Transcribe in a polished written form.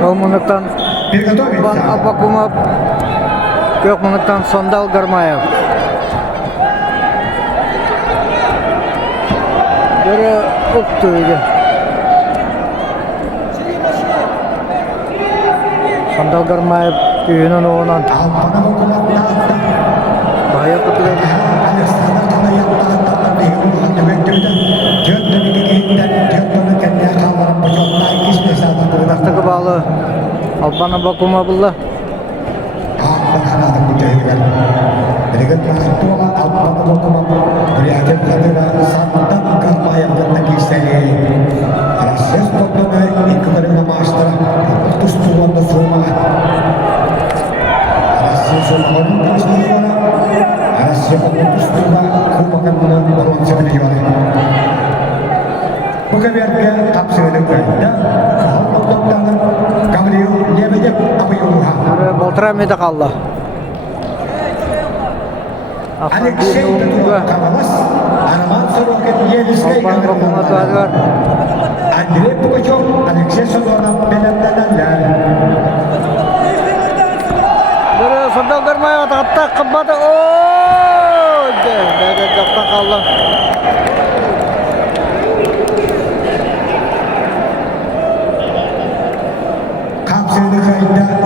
Коммунактан Бан Абакумов, Коммунактан Сондал Гармаев. Бері ұқты үйде. Сондал Гармаев үйінен оғынан. Бая құтылады. Бастығы балы Албан Абакумов бұлла. Болтыра меді қалды. Алексей Кавалас, Арман Сорокин, Елисей Кавалас, Андрей Пугачев, Алексей Сорокин, Белендандар. Бері Сондал Гармаев атақта қымбаты. Ооо! Дәді жақтан қалды. Kapsaydı kayıtta